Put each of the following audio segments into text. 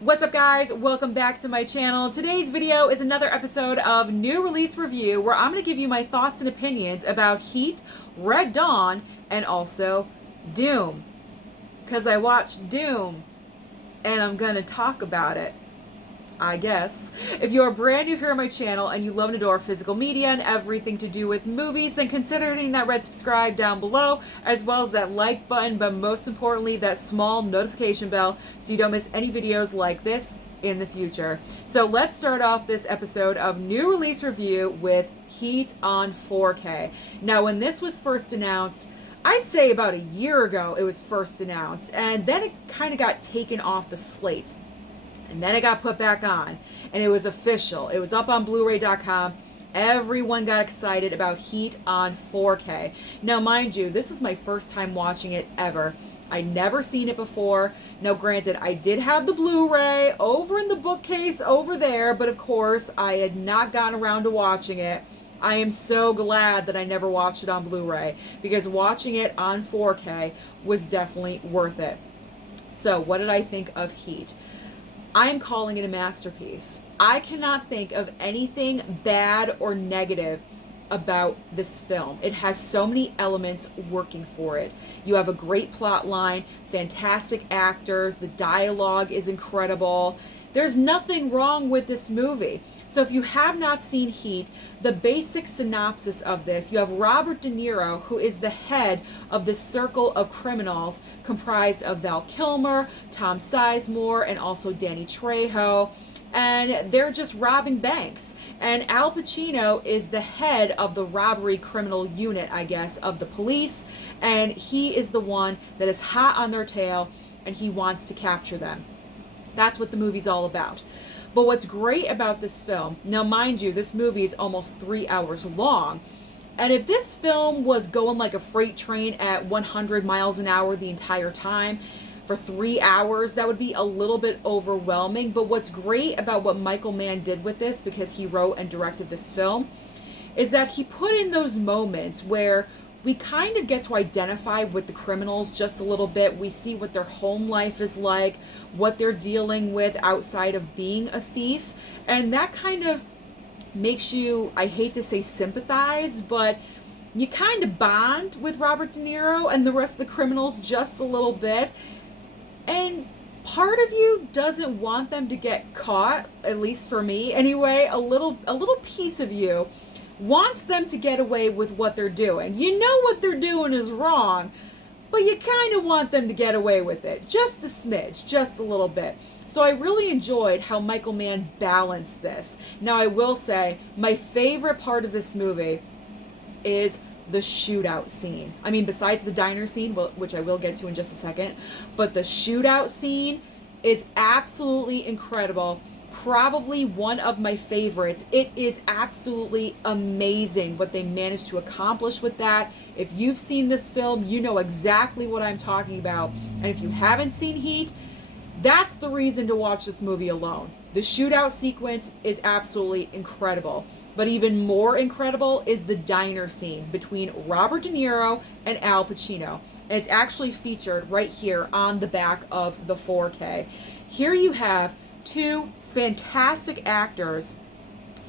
What's up, guys? Welcome back to my channel. Today's video is another episode of New Release Review where I'm going to give you my thoughts and opinions about Heat, Red Dawn, and also Doom. Because I watched Doom and I'm going to talk about it, I guess. If you're brand new here on my channel and you love and adore physical media and everything to do with movies, then consider hitting that red subscribe down below, as well as that like button, but most importantly, that small notification bell so you don't miss any videos like this in the future. So let's start off this episode of New Release Review with Heat on 4K. Now, when this was first announced, I'd say about a year ago it was first announced, and then it kind of got taken off the slate. And then it got put back on, and it was official. It was up on blu-ray.com. Everyone got excited about Heat on 4K. Now, mind you, this is my first time watching it ever. I'd never seen it before. Now, granted, I did have the Blu-ray over in the bookcase over there, but of course, I had not gotten around to watching it. I am so glad that I never watched it on Blu-ray, because watching it on 4K was definitely worth it. So, what did I think of Heat? I'm calling it a masterpiece. I cannot think of anything bad or negative about this film. It has so many elements working for it. You have a great plot line, fantastic actors, the dialogue is incredible. There's nothing wrong with this movie. So if you have not seen Heat, the basic synopsis of this, you have Robert De Niro, who is the head of this circle of criminals comprised of Val Kilmer, Tom Sizemore, and also Danny Trejo. And they're just robbing banks. And Al Pacino is the head of the robbery criminal unit, I guess, of the police. And he is the one that is hot on their tail, and he wants to capture them. That's what the movie's all about. But what's great about this film, now mind you, this movie is almost 3 hours long. And if this film was going like a freight train at 100 miles an hour the entire time for 3 hours, that would be a little bit overwhelming. But what's great about what Michael Mann did with this, because he wrote and directed this film, is that he put in those moments where we kind of get to identify with the criminals just a little bit. We see what their home life is like, what they're dealing with outside of being a thief. And that kind of makes you, I hate to say sympathize, but you kind of bond with Robert De Niro and the rest of the criminals just a little bit. And part of you doesn't want them to get caught, at least for me anyway. A little piece of you wants them to get away with what they're doing. You know what they're doing is wrong, but you kind of want them to get away with it. Just a smidge, just a little bit. So I really enjoyed how Michael Mann balanced this. Now, I will say, my favorite part of this movie is the shootout scene. I mean, besides the diner scene, which I will get to in just a second, but the shootout scene is absolutely incredible. Probably one of my favorites. It is absolutely amazing what they managed to accomplish with that. If you've seen this film, you know exactly what I'm talking about. And if you haven't seen Heat, that's the reason to watch this movie alone. The shootout sequence is absolutely incredible. But even more incredible is the diner scene between Robert De Niro and Al Pacino. And it's actually featured right here on the back of the 4K. Here you have two fantastic actors.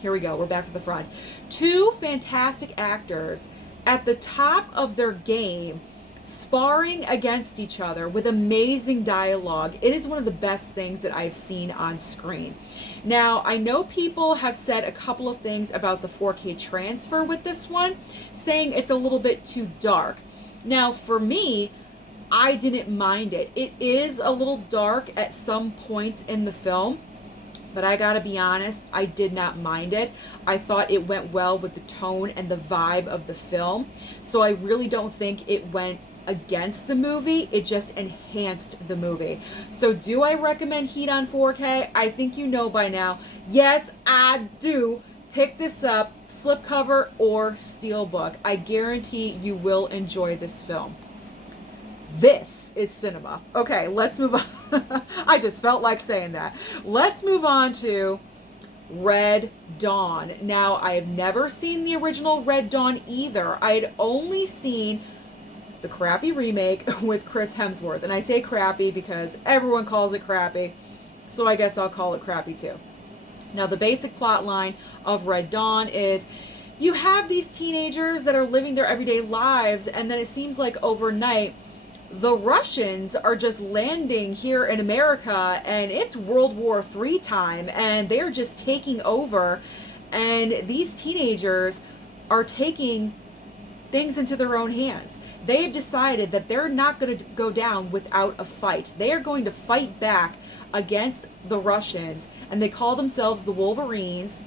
Here we go, we're back to the front. Two fantastic actors at the top of their game, sparring against each other with amazing dialogue. It is one of the best things that I've seen on screen. Now, I know people have said a couple of things about the 4K transfer with this one, saying it's a little bit too dark. Now, for me, I didn't mind it. It is a little dark at some points in the film, but I gotta be honest, I did not mind it. I thought it went well with the tone and the vibe of the film. So I really don't think it went against the movie. It just enhanced the movie. So do I recommend Heat on 4K? I think you know by now. Yes, I do. Pick this up, slipcover or steelbook. I guarantee you will enjoy this film. This is cinema. Okay, let's move on. I just felt like saying that. Let's move on to Red Dawn. Now, I have never seen the original Red Dawn either. I had only seen the crappy remake with Chris Hemsworth. And I say crappy because everyone calls it crappy. So I guess I'll call it crappy too. Now, the basic plot line of Red Dawn is you have these teenagers that are living their everyday lives, and then it seems like overnight the Russians are just landing here in America, and it's World War III time, and they're just taking over, and these teenagers are taking things into their own hands. They have decided that they're not going to go down without a fight. They are going to fight back against the Russians, and they call themselves the Wolverines.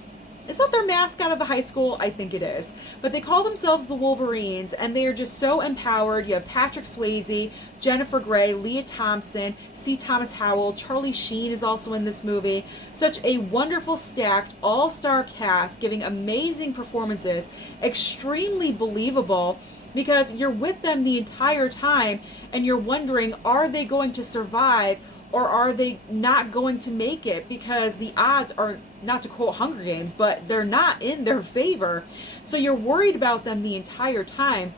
Is that their mascot of the high school? I think it is. But they call themselves the Wolverines, and they are just so empowered. You have Patrick Swayze, Jennifer Grey, Leah Thompson, C. Thomas Howell, Charlie Sheen is also in this movie. Such a wonderful, stacked, all-star cast, giving amazing performances, extremely believable, because you're with them the entire time, and you're wondering, are they going to survive, or are they not going to make it? Because the odds are, not to quote Hunger Games, but they're not in their favor. So you're worried about them the entire time.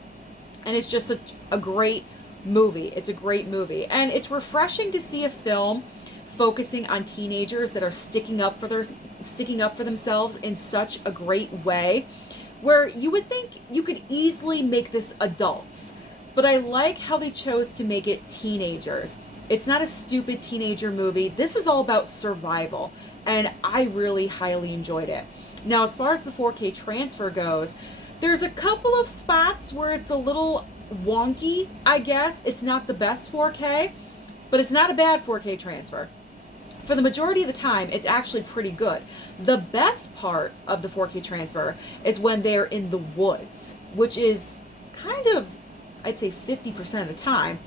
And it's just a great movie. It's a great movie. And it's refreshing to see a film focusing on teenagers that are sticking up for themselves in such a great way, where you would think you could easily make this adults. But I like how they chose to make it teenagers. It's not a stupid teenager movie. This is all about survival, and I really highly enjoyed it. Now, as far as the 4K transfer goes, there's a couple of spots where it's a little wonky, I guess. It's not the best 4K, but it's not a bad 4K transfer. For the majority of the time, it's actually pretty good. The best part of the 4K transfer is when they're in the woods, which is kind of, I'd say 50% of the time.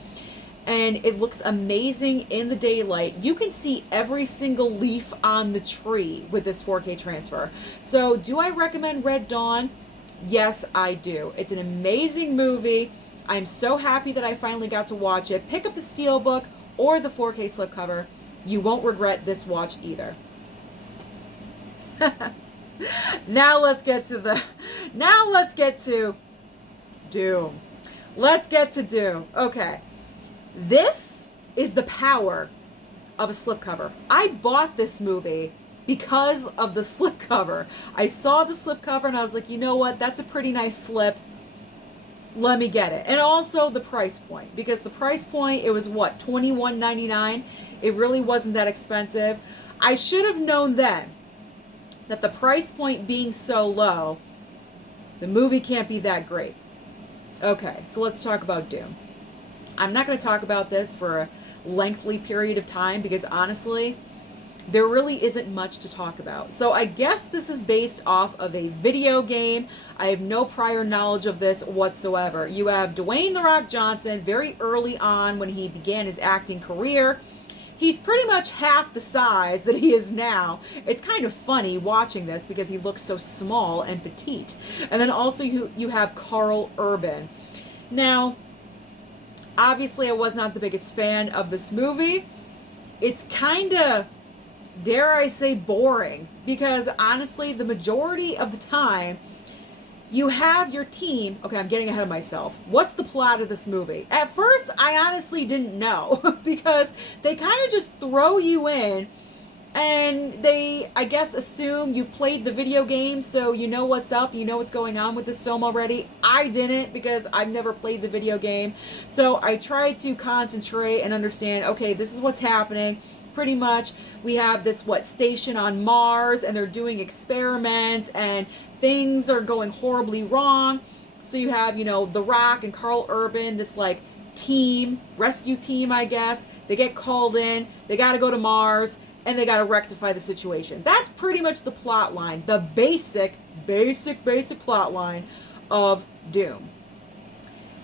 And it looks amazing in the daylight. You can see every single leaf on the tree with this 4K transfer. So do I recommend Red Dawn? Yes, I do. It's an amazing movie. I'm so happy that I finally got to watch it. Pick up the Steelbook or the 4K slipcover. You won't regret this watch either. Now let's get to Doom. Let's get to Doom. Okay. This is the power of a slipcover. I bought this movie because of the slipcover. I saw the slipcover and I was like, you know what? That's a pretty nice slip. Let me get it. And also the price point, because the price point, it was what, $21.99? It really wasn't that expensive. I should have known then that the price point being so low, the movie can't be that great. Okay, so let's talk about Doom. I'm not going to talk about this for a lengthy period of time because honestly, there really isn't much to talk about. So I guess this is based off of a video game. I have no prior knowledge of this whatsoever. You have Dwayne "The Rock" Johnson very early on when he began his acting career. He's pretty much half the size that he is now. It's kind of funny watching this because he looks so small and petite. And then also you have Carl Urban. Now, obviously, I was not the biggest fan of this movie. It's kind of, dare I say, boring. Because honestly, the majority of the time, you have your team. Okay, I'm getting ahead of myself. What's the plot of this movie? At first, I honestly didn't know. Because they kind of just throw you in. And they, I guess, assume you've played the video game, so you know what's up, you know what's going on with this film already. I didn't, because I've never played the video game. So I tried to concentrate and understand, okay, this is what's happening. Pretty much, we have this, station on Mars, and they're doing experiments, and things are going horribly wrong. So you have, The Rock and Carl Urban, this, team, rescue team, I guess. They get called in, they gotta go to Mars, and they got to rectify the situation. That's pretty much the plot line, the basic plot line of Doom.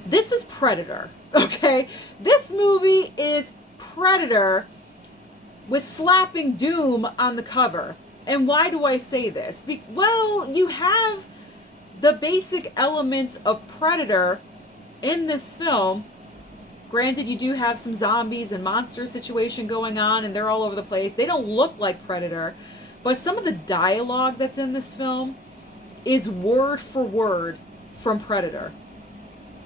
This is Predator, okay? This movie is Predator with slapping Doom on the cover. And why do I say this? Well, you have the basic elements of Predator in this film. Granted, you do have some zombies and monster situation going on, and they're all over the place. They don't look like Predator, but some of the dialogue that's in this film is word for word from Predator.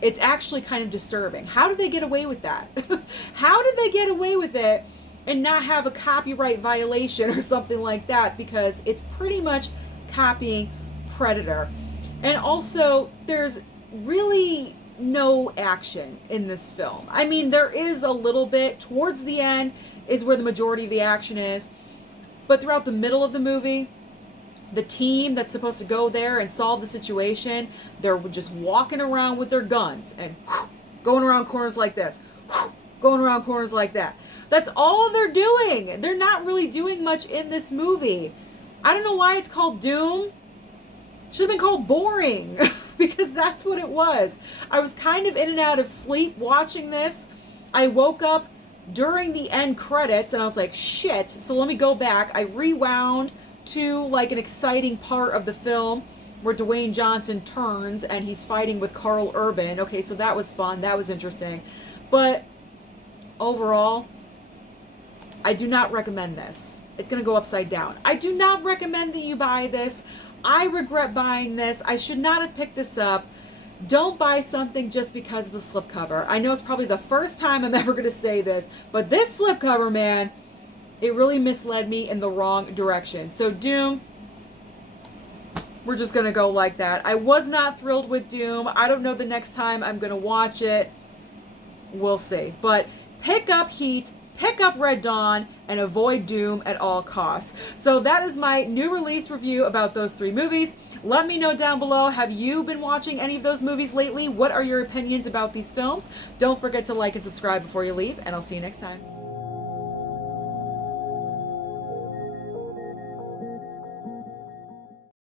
It's actually kind of disturbing. How did they get away with that? How did they get away with it and not have a copyright violation or something like that, because it's pretty much copying Predator. And also, there's really no action in this film. I mean, there is a little bit. Towards the end is where the majority of the action is. But throughout the middle of the movie, the team that's supposed to go there and solve the situation, they're just walking around with their guns and going around corners like this, going around corners like that. That's all they're doing. They're not really doing much in this movie. I don't know why it's called Doom. Should have been called Boring, because that's what it was. I was kind of in and out of sleep watching this. I woke up during the end credits and I was like, shit, so let me go back. I rewound to like an exciting part of the film where Dwayne Johnson turns and he's fighting with Carl Urban. Okay, so that was fun. That was interesting. But overall, I do not recommend this. It's going to go upside down. I do not recommend that you buy this. I regret buying this. I should not have picked this up. Don't buy something just because of the slipcover. I know it's probably the first time I'm ever going to say this, but this slipcover, man, it really misled me in the wrong direction. So Doom, we're just going to go like that. I was not thrilled with Doom. I don't know the next time I'm going to watch it. We'll see. But pick up Heat, pick up Red Dawn, and avoid Doom at all costs. So that is my new release review about those 3 movies. Let me know down below, have you been watching any of those movies lately? What are your opinions about these films? Don't forget to like and subscribe before you leave, and I'll see you next time.